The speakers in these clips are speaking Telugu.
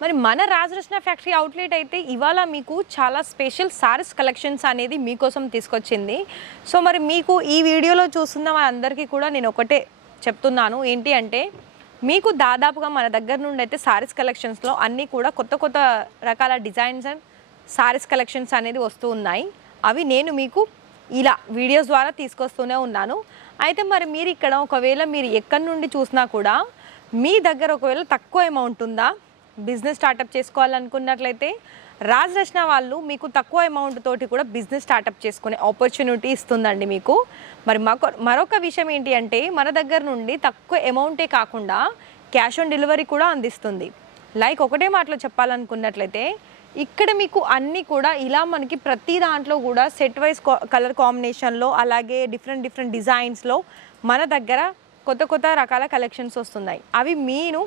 మరి మన రాజరత్న ఫ్యాక్టరీ అవుట్లెట్ అయితే ఇవాళ మీకు చాలా స్పెషల్ సారీస్ కలెక్షన్స్ అనేది మీకోసం తీసుకొచ్చింది. సో మరి మీకు ఈ వీడియోలో చూస్తున్న వాళ్ళందరికీ కూడా నేను ఒకటే చెప్తున్నాను. ఏంటి అంటే మీకు దాదాపుగా మన దగ్గర నుండి అయితే సారీస్ కలెక్షన్స్లో అన్నీ కూడా కొత్త కొత్త రకాల డిజైన్స్ అండ్ సారీస్ కలెక్షన్స్ అనేది వస్తూ ఉన్నాయి. అవి నేను మీకు ఇలా వీడియోస్ ద్వారా తీసుకొస్తూనే ఉన్నాను. అయితే మరి మీరు ఇక్కడ ఒకవేళ మీరు ఎక్కడి నుండి చూసినా కూడా మీ దగ్గర ఒకవేళ తక్కువ అమౌంట్ ఉందా? బిజినెస్ స్టార్టప్ చేసుకోవాలనుకున్నట్లయితే రాజ్ రచన వాళ్ళు మీకు తక్కువ అమౌంట్ తోటి కూడా బిజినెస్ స్టార్టప్ చేసుకునే ఆపర్చునిటీ ఇస్తుందండి మీకు. మరి మాకు మరొక విషయం ఏంటి అంటే మన దగ్గర నుండి తక్కువ అమౌంటే కాకుండా క్యాష్ ఆన్ డెలివరీ కూడా అందిస్తుంది. లైక్ ఒకటే మాటలో చెప్పాలనుకున్నట్లయితే ఇక్కడ మీకు అన్నీ కూడా ఇలా మనకి ప్రతి దాంట్లో కూడా సెట్ వైజ్ కలర్ కాంబినేషన్లో అలాగే డిఫరెంట్ డిఫరెంట్ డిజైన్స్లో మన దగ్గర కొత్త కొత్త రకాల కలెక్షన్స్ వస్తున్నాయి. అవి మీను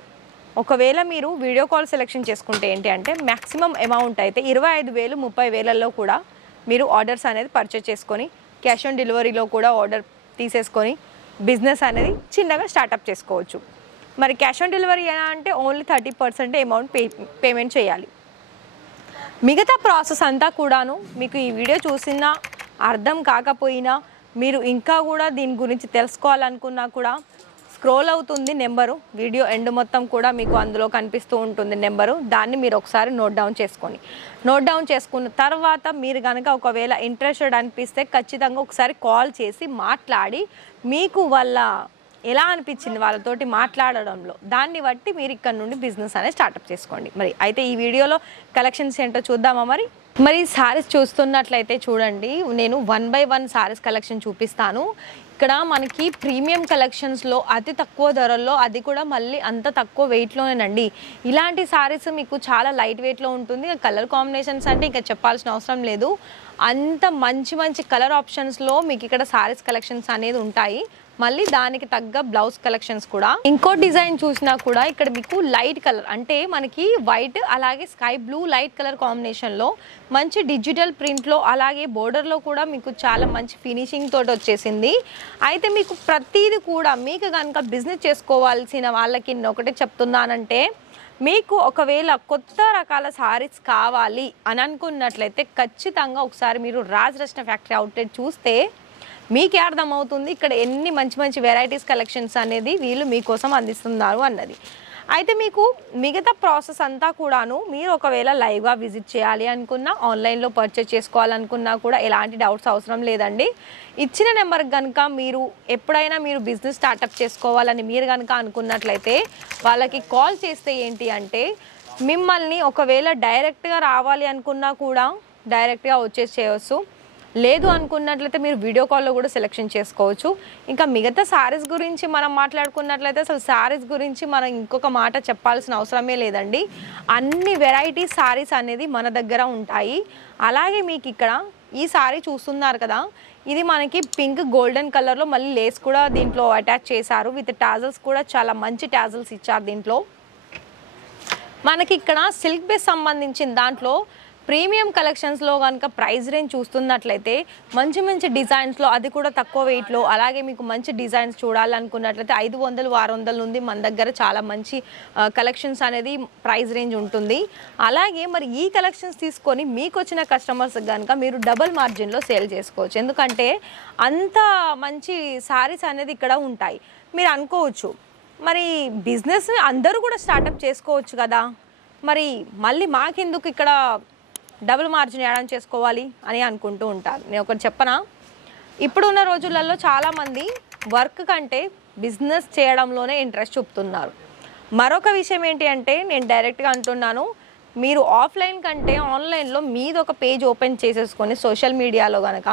ఒకవేళ మీరు వీడియో కాల్ సెలెక్షన్ చేసుకుంటే ఏంటి అంటే మ్యాక్సిమం అమౌంట్ అయితే ఇరవై ఐదు వేలు ముప్పై వేలల్లో కూడా మీరు ఆర్డర్స్ అనేది పర్చేస్ చేసుకొని క్యాష్ ఆన్ డెలివరీలో కూడా ఆర్డర్ తీసేసుకొని బిజినెస్ అనేది చిన్నగా స్టార్టప్ చేసుకోవచ్చు. మరి క్యాష్ ఆన్ డెలివరీ ఎలా అంటే only thirty percent amount pay payment చేయాలి. మిగతా ప్రాసెస్ అంతా కూడాను మీకు ఈ వీడియో చూసినా అర్థం కాకపోయినా మీరు ఇంకా కూడా దీని గురించి తెలుసుకోవాలనుకున్నా కూడా స్క్రోల్ అవుతుంది నెంబరు. వీడియో ఎండ్ మొత్తం కూడా మీకు అందులో కనిపిస్తూ ఉంటుంది నెంబరు. దాన్ని మీరు ఒకసారి నోట్ డౌన్ చేసుకొని. నోట్ డౌన్ చేసుకున్న తర్వాత మీరు కనుక ఒకవేళ ఇంట్రెస్టెడ్ అనిపిస్తే ఖచ్చితంగా ఒకసారి కాల్ చేసి మాట్లాడి మీకు వాళ్ళ ఎలా అనిపించింది వాళ్ళతోటి మాట్లాడడంలో. దాన్ని బట్టి మీరు ఇక్కడ నుండి బిజినెస్ అనేది స్టార్ట్అప్ చేసుకోండి. మరి అయితే ఈ వీడియోలో కలెక్షన్స్ ఏంటో చూద్దామా మరి? మరి సారీస్ చూస్తున్నట్లయితే చూడండి నేను one by one saris collection చూపిస్తాను. ఇక్కడ మనకి ప్రీమియం కలెక్షన్స్లో అతి తక్కువ ధరల్లో అది కూడా మళ్ళీ అంత తక్కువ వెయిట్లోనేనండి ఇలాంటి సారీస్ మీకు చాలా లైట్ వెయిట్లో ఉంటుంది. కలర్ కాంబినేషన్స్ అంటే ఇంకా చెప్పాల్సిన అవసరం లేదు. అంత మంచి మంచి కలర్ ఆప్షన్స్లో మీకు ఇక్కడ సారీస్ కలెక్షన్స్ అనేది ఉంటాయి. మళ్ళీ దానికి తగ్గ బ్లౌజ్ కలెక్షన్స్ కూడా. ఇంకో డిజైన్ చూసినా కూడా ఇక్కడ మీకు లైట్ కలర్ అంటే మనకి వైట్ అలాగే స్కై బ్లూ లైట్ కలర్ కాంబినేషన్లో మంచి డిజిటల్ ప్రింట్లో అలాగే బోర్డర్లో కూడా మీకు చాలా మంచి ఫినిషింగ్ తోటి వచ్చేసింది. అయితే మీకు ప్రతీది కూడా మీకు కనుక బిజినెస్ చేసుకోవాల్సిన వాళ్ళకి ఒకటే చెప్తున్నానంటే మీకు ఒకవేళ కొత్త రకాల సారీస్ కావాలి అని అనుకున్నట్లయితే ఖచ్చితంగా ఒకసారి మీరు రాజ్ ఫ్యాక్టరీ అవుట్లెట్ చూస్తే మీకే అర్థమవుతుంది ఇక్కడ ఎన్ని మంచి మంచి వెరైటీస్ కలెక్షన్స్ అనేది వీళ్ళు మీకోసం అందిస్తున్నారు అన్నది. అయితే మీకు మిగతా ప్రాసెస్ అంతా కూడాను మీరు ఒకవేళ లైవ్గా విజిట్ చేయాలి అనుకున్నా ఆన్లైన్లో పర్చేస్ చేసుకోవాలనుకున్నా కూడా ఎలాంటి డౌట్స్ అవసరం లేదండి. ఇచ్చిన నెంబర్ కనుక మీరు ఎప్పుడైనా మీరు బిజినెస్ స్టార్టప్ చేసుకోవాలని మీరు కనుక అనుకున్నట్లయితే వాళ్ళకి కాల్ చేస్తే ఏంటి అంటే మిమ్మల్ని ఒకవేళ డైరెక్ట్గా రావాలి అనుకున్నా కూడా డైరెక్ట్గా వచ్చేసి చేయవచ్చు లేదు అనుకున్నట్లయితే మీరు వీడియో కాల్లో కూడా సెలెక్షన్ చేసుకోవచ్చు. ఇంకా మిగతా సారీస్ గురించి మనం మాట్లాడుకున్నట్లయితే అసలు శారీస్ గురించి మనం ఇంకొక మాట చెప్పాల్సిన అవసరమే లేదండి. అన్ని వెరైటీ సారీస్ అనేది మన దగ్గర ఉంటాయి. అలాగే మీకు ఇక్కడ ఈ సారీ చూస్తున్నారు కదా ఇది మనకి పింక్ గోల్డెన్ కలర్లో మళ్ళీ లేస్ కూడా దీంట్లో అటాచ్ చేశారు. విత్ టాజల్స్ కూడా చాలా మంచి టాజల్స్ ఇచ్చారు దీంట్లో. మనకి ఇక్కడ సిల్క్ బేస్ సంబంధించిన దాంట్లో ప్రీమియం కలెక్షన్స్లో కనుక ప్రైస్ రేంజ్ చూస్తున్నట్లయితే మంచి మంచి డిజైన్స్లో అది కూడా తక్కువ వెయిట్లో అలాగే మీకు మంచి డిజైన్స్ చూడాలనుకున్నట్లయితే ఐదు వందలు ఆరు వందల నుండి మన దగ్గర చాలా మంచి కలెక్షన్స్ అనేది ప్రైస్ రేంజ్ ఉంటుంది. అలాగే మరి ఈ కలెక్షన్స్ తీసుకొని మీకు వచ్చిన కస్టమర్స్ కనుక మీరు డబల్ మార్జిన్లో సేల్ చేసుకోవచ్చు. ఎందుకంటే అంత మంచి శారీస్ అనేది ఇక్కడ ఉంటాయి. మీరు అనుకోవచ్చు మరి బిజినెస్ అందరూ కూడా స్టార్టప్ చేసుకోవచ్చు కదా. మరి మళ్ళీ మాకెందుకు ఇక్కడ డబుల్ మార్జిన్ యాడ్ చేసుకోవాలి అని అనుకుంటూ ఉంటారు. నేను ఒకటి చెప్పనా? ఇప్పుడున్న రోజులలో చాలామంది వర్క్ కంటే బిజినెస్ చేయడంలోనే ఇంట్రెస్ట్ చూపుతున్నారు. మరొక విషయం ఏంటి అంటే నేను డైరెక్ట్గా అంటున్నాను మీరు ఆఫ్లైన్ కంటే ఆన్లైన్లో మీది ఒక పేజ్ ఓపెన్ చేసేసుకొని సోషల్ మీడియాలో కనుక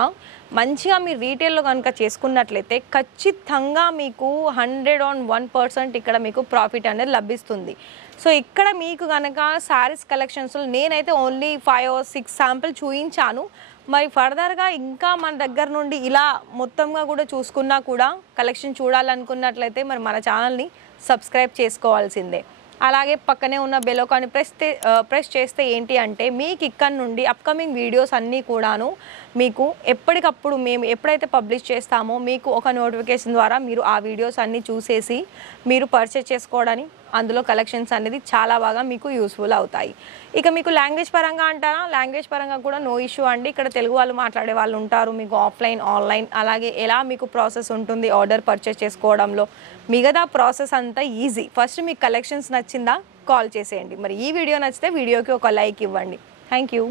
మంచిగా మీరు రీటైల్లో కనుక చేసుకున్నట్లయితే ఖచ్చితంగా మీకు హండ్రెడ్ ఆన్ వన్ పర్సెంట్ ఇక్కడ మీకు ప్రాఫిట్ అనేది లభిస్తుంది. సో ఇక్కడ మీకు కనుక శారీస్ కలెక్షన్స్లో నేనైతే ఓన్లీ ఫైవ్ సిక్స్ శాంపుల్ చూపించాను మరి ఫర్దర్గా ఇంకా మన దగ్గర నుండి ఇలా మొత్తంగా కూడా చూసుకున్నా కూడా కలెక్షన్ చూడాలనుకున్నట్లయితే మరి మన ఛానల్ని సబ్స్క్రైబ్ చేసుకోవాల్సిందే. అలాగే పక్కనే ఉన్న బెలోకాని ప్రెస్ ప్రెస్ చేస్తే ఏంటి అంటే మీకు ఇక్కడ నుండి అప్కమింగ్ వీడియోస్ అన్నీ కూడాను మీకు ఎప్పటికప్పుడు మేము ఎప్పుడైతే పబ్లిష్ చేస్తామో మీకు ఒక నోటిఫికేషన్ ద్వారా మీరు ఆ వీడియోస్ అన్నీ చూసేసి మీరు పర్చేస్ చేసుకోవడానికి అందులో కలెక్షన్స్ అనేది చాలా బాగా మీకు యూస్ఫుల్ అవుతాయి. ఇక మీకు లాంగ్వేజ్ పరంగా అంటారా? లాంగ్వేజ్ పరంగా కూడా నో ఇష్యూ అండి. ఇక్కడ తెలుగు వాళ్ళు మాట్లాడే వాళ్ళు ఉంటారు. మీకు ఆఫ్లైన్ ఆన్లైన్ అలాగే ఎలా మీకు ప్రాసెస్ ఉంటుంది ఆర్డర్ పర్చేస్ చేసుకోవడంలో. మిగతా ప్రాసెస్ అంతా ఈజీ. ఫస్ట్ మీకు కలెక్షన్స్ నచ్చిందా? కాల్ చేసేయండి. మరి ఈ వీడియో నచ్చితే వీడియోకి ఒక లైక్ ఇవ్వండి. Thank you.